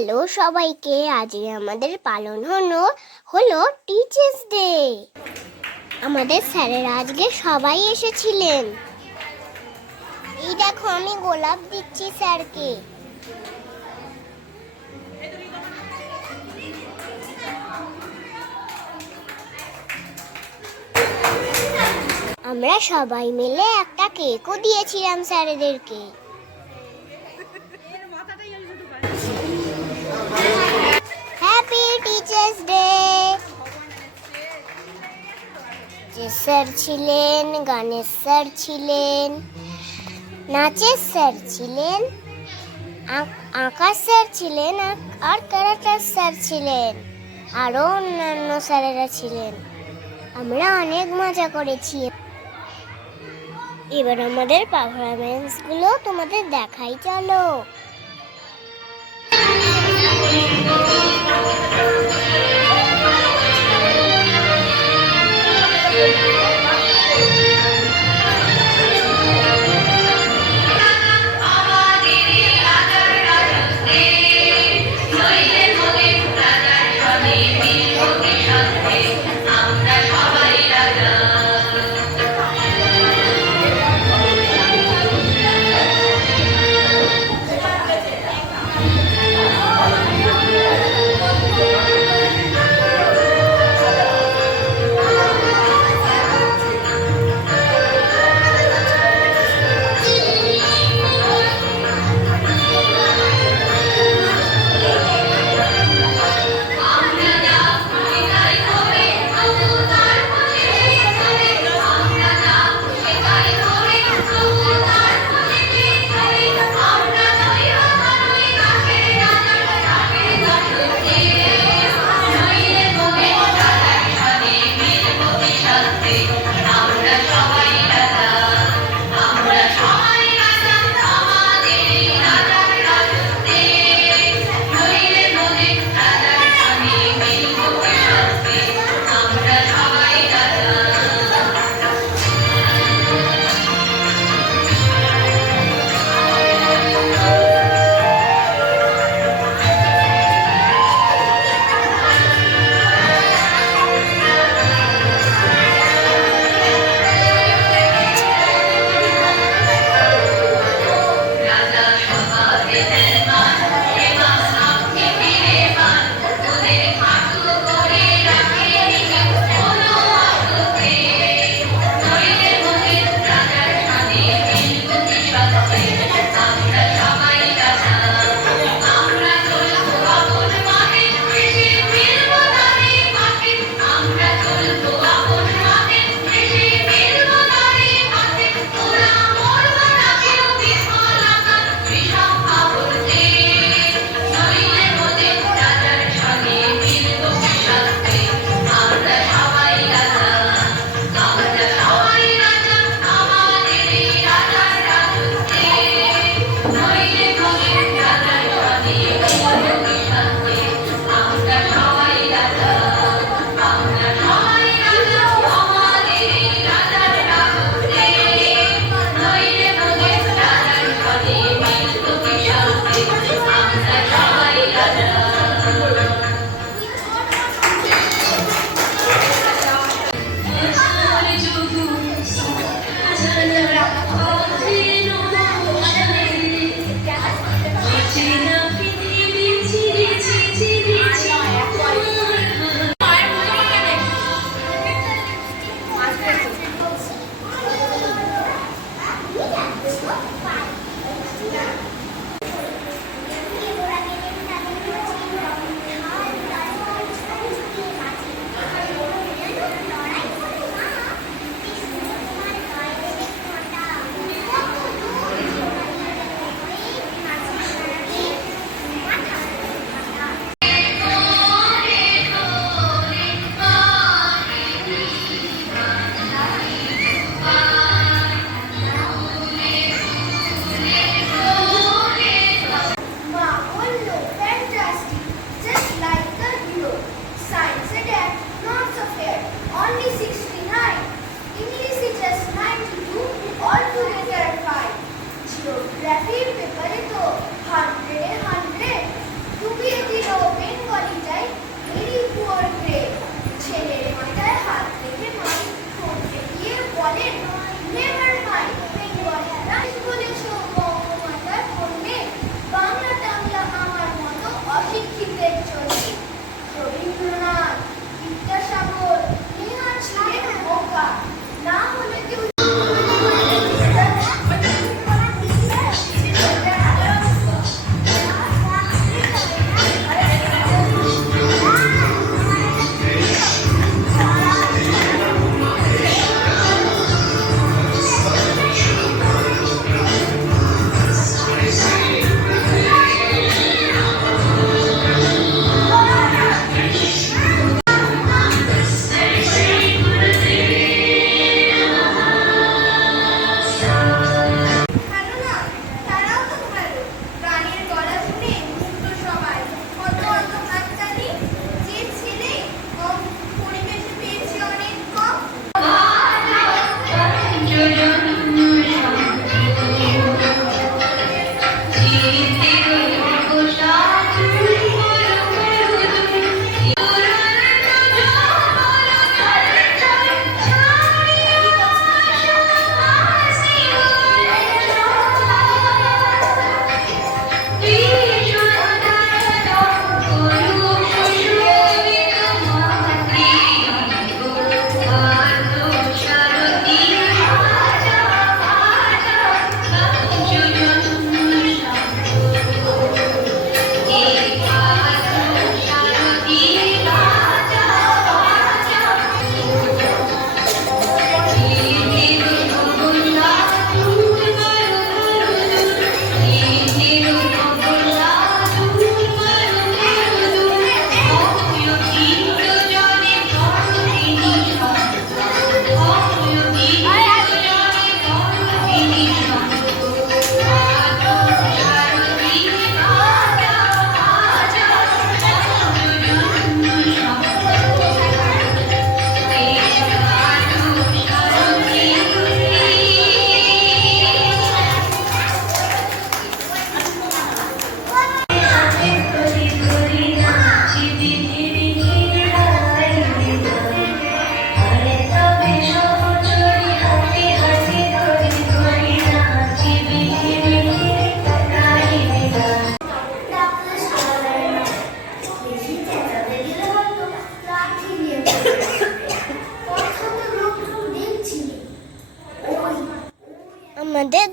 Hello সবাইকে, আজকে আমাদের পালন হলো টিচার্স ডে। আমাদের স্যারেরা আজকে সবাই এসেছিলেন। এই দেখো, আমি গোলাপ দিচ্ছি স্যারকে। আমরা সবাই মিলে একটা কেকও দিয়েছিলাম স্যারেদেরকে। Happy teachers day. স্যার ছিলেন, গানের স্যার ছিলেন, নাচের স্যার ছিলেন, আঁকার স্যার ছিলেন, আর ক্যারাটার স্যার ছিলেন, আরও অন্যান্য স্যারেরা ছিলেন। আমরা অনেক মজা করেছি। এবার আমাদের পারফরমেন্সগুলো তোমাদের দেখাই, চলো। Geography paper तो 100 100 to be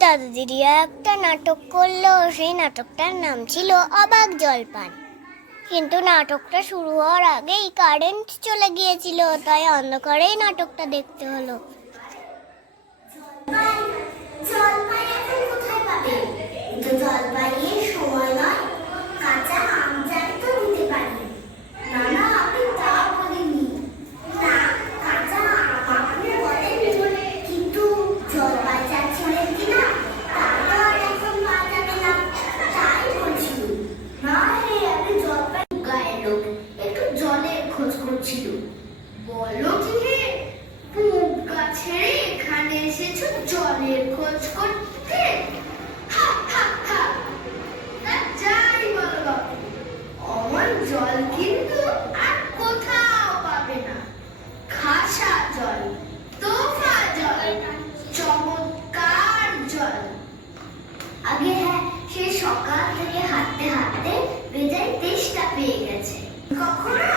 দাদু দিদিরা একটা নাটক করলো, সেই নাটকটার নাম ছিল অবাক জলপান। কিন্তু নাটকটা শুরু হওয়ার আগেই কারেন্ট চলে গিয়েছিল, তাই অন্ধকারেই নাটকটা দেখতে হলো। সময় নয়, কাঁচা আম চাই তো দিতে পারি। না না, আপনি তা বলিনি। না, কাঁচা আম আপনি বলেননি, কিন্তু জলপাই চাচ্ছিলেন কিনা তারপর এখন বাজাবে না, তাই বলছি। না হে, আপনি জলপাই গায়ের লোক একটু জলের খোঁজ করছিল। বলো কি হে, পুক গাছে এখানে এসেছো জলের খোঁজ করতে? হা হা হা। যাই বলো বাবু, অমন জল কিন্তু আর কোথাও পাবে না। খাসা জল, তোফা জল, চমৎকার জল। আগে হ্যাঁ, সে সকাল থেকে হাঁটতে হাঁটতে বেজায় তেষ্টা পেয়ে গেছে। কখনো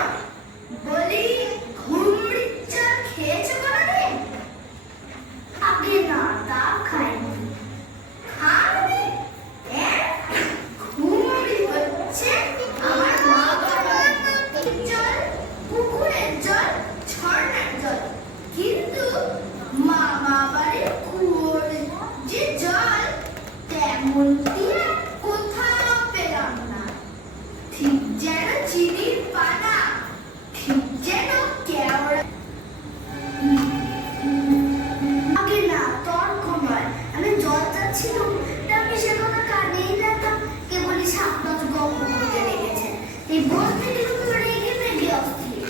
বলি ঘুমড়ির জল খেয়েছো কোনোদিন? আগে না, তা খাইনি। খাবে? হ্যাঁ, ঘুমড়ি হচ্ছে আমার মা বাবার নদীর জল, পুকুরের জল, ঝর্ণার জল। কিন্তু মামা বাড়ির কুয়োর যে জল, তেমনটি আর কোথাও পেলাম না। ঠিক যেন চিনির পানা, ঠিক যেন কেওড়া। আগে না, তর্ক নয়, আমি জল চাচ্ছিলাম, আমি সে কথা কানেই রাখতাম, কেবলই সাপনাথ গল্প করতে লেগেছে। এই বলতে কিন্তু রেগে মেগে অস্থির।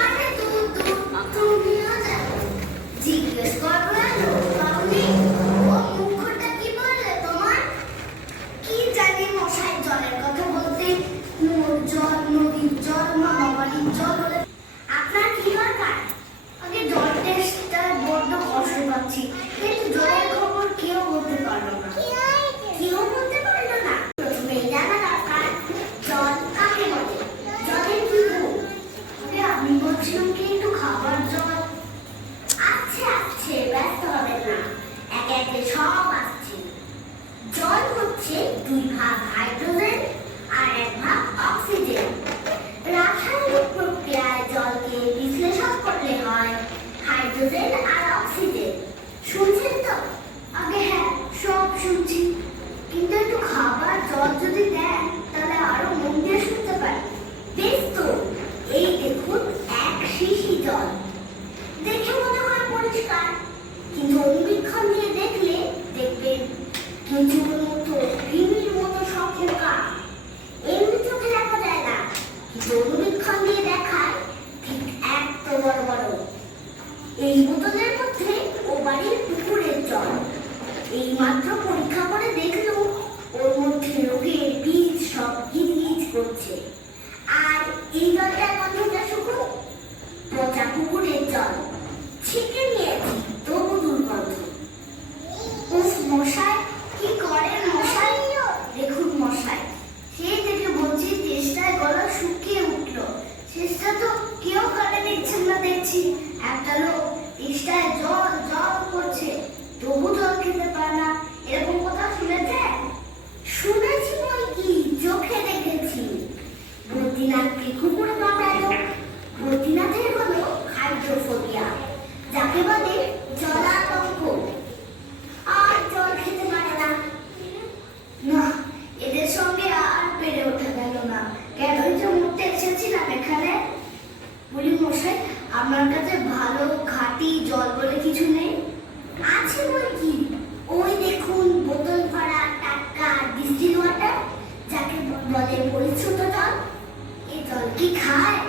আরে দূর দূর, তুমিও যাও। জিজ্ঞেস করবো এলো, তাহলে ও মুখটা কি বললে তোমার? কি জানি মশাই, জলের কথা বলতে মোর জল, নদীর জল, মামা বাড়ির জল বলে। আপনার কি দরকার? আগে জল টেস্টটা বড্ড কষ্ট পাচ্ছি, কিন্তু জলের খবর কেউ বলতে পারলো না। কেউ বলতে পারলো না? প্রথমে জানা দরকার জল কাকে বলে, জলের কি গুণ। আমি বলছিলাম কি একটু খাবার জল। আচ্ছা আচ্ছা, ব্যস্ত হবেন না, একে একে সব আসছে। জল হচ্ছে 2 ভাগ হাইড্রোজেন আর 1 ভাগ অক্সিজেন। রাসায়নিক প্রক্রিয়ায় জলকে বিশ্লেষণ করলে হয় হাইড্রোজেন আর অক্সিজেন। শুনছেন তো? আগে হ্যাঁ, সব শুনছি, কিন্তু একটু খাবার জল যদি দেন তাহলে আরো মন দিয়ে শুনতে পারি। বেশ তো, এই দেখুন এক শিশি জল। দেখে মনে হয় পরিষ্কার, কিন্তু অনুবীক্ষণ দিয়ে দেখলে দেখবেন কিছুর মতো, কৃমির মতো সংখ্যা। এমনি চোখে দেখা যায় না, কিন্তু অনুবীক্ষণ দিয়ে দেখায় ঠিক এত বড় বড়। এই বোতলের মধ্যে ও বাড়ির পুকুরের জল। এই মাত্র পরীক্ষা করে দেখলো ওর মধ্যে রোগের বীজ সব গিজগিজ করছে। আর এই জলটা গন্ধটা শুকুন, পচা পুকুরের জল। ছিকে নিয়েছি, তবু দুর্গন্ধ। উফ মশাই, কি করেন মশাই? দেখুন মশাই, সেই থেকে বলছি চেষ্টায় গলা শুকিয়ে উঠলো। চেষ্টা তো কেউ করে নিচ্ছেন না দেখছি। একটা লোক চেষ্টায় জল জল করছে, তবু জল খেতে পারে না, এরকম কথা শুনেছেন? শুনেছি বই কি, চোখে দেখেছি। বদ্রীনাথকে কুকুরে কামড়ালো। বদ্রীনাথের হলো হাইড্রোফোবিয়া, যাকে বলে জলাতঙ্ক, আর জল খেতে পারে না। না, এদের সঙ্গে আর পেরে ওঠা গেল না। কেনই তো মুখতে এসেছিলাম এখানে। বলি মশাই, আপনার কাছে ভালো খাঁটি জল বলে কিছু নেই? আছে বই কি, ওই দেখুন বোতল ভরা টাটকা ডিস্টিল ওয়াটার, যাকে বলে পরিশুদ্ধ জল। এই জল কি খায়?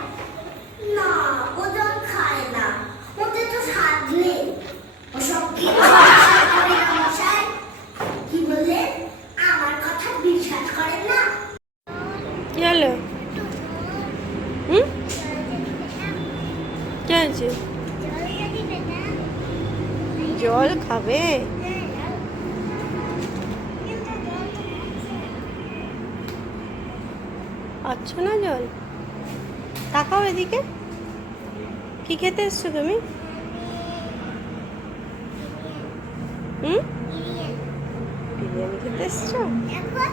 না, ও জল খায় না, ওতে তো স্বাদ নেই। ওসব কি মশাই? কি বললেন? আমার কথা বিশ্বাস করেন না? কি হলো? হুম, কি হয়েছে? জল খাবে? আচ্ছা না জল, তাকাও এদিকে। কি খেতে এসছো তুমি? এসছো? দেখো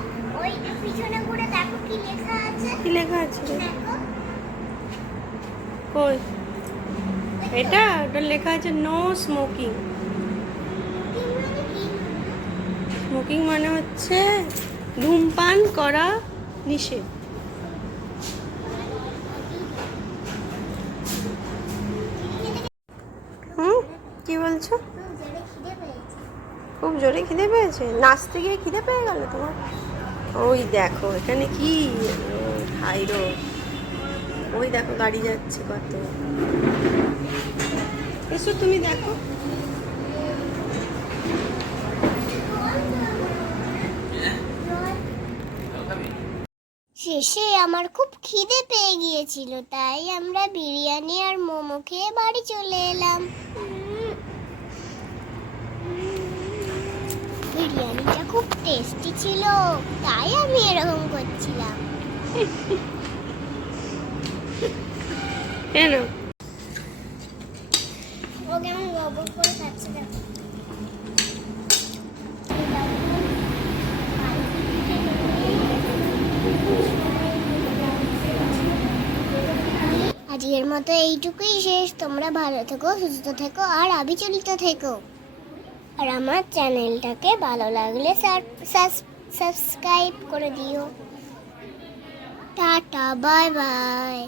ওই পিছনে ঘুরে দেখো কি লেখা আছে। কি লেখা আছে রে? দেখো কই? এটা ওটা লেখা আছে নো স্মোকিং। কি মানে কি? স্মোকিং মানে হচ্ছে ধূমপান করা নিষেধ। হুম, কি বলছো? খুব জোরে খিদে পেয়েছে? নাচতে গিয়ে খিদে পেয়ে গেল তোমার? ওই দেখো এখানে কি হাই রোড, ওই দেখো গাড়ি যাচ্ছে কত। এসো তুমি দেখো। শেষে আমার খুব খিদে পেয়ে গিয়েছিল, তাই আমরা বিরিয়ানি আর মোমো খেয়ে বাড়ি চলে এলাম। বিরিয়ানিটা খুব টেস্টি ছিল, তাই আমি এরকম করছিলাম। কেন? ও কেমন গবর করে খাচ্ছে দেখো। আজকের মতো এইটুকুই শেষ। তোমরা ভালো থেকো, সুস্থ থেকো আর অবিচলিত থেকো। আর আমার চ্যানেলটাকে ভালো লাগলে সাবস্ক্রাইব করে দিও। Tata, bye bye.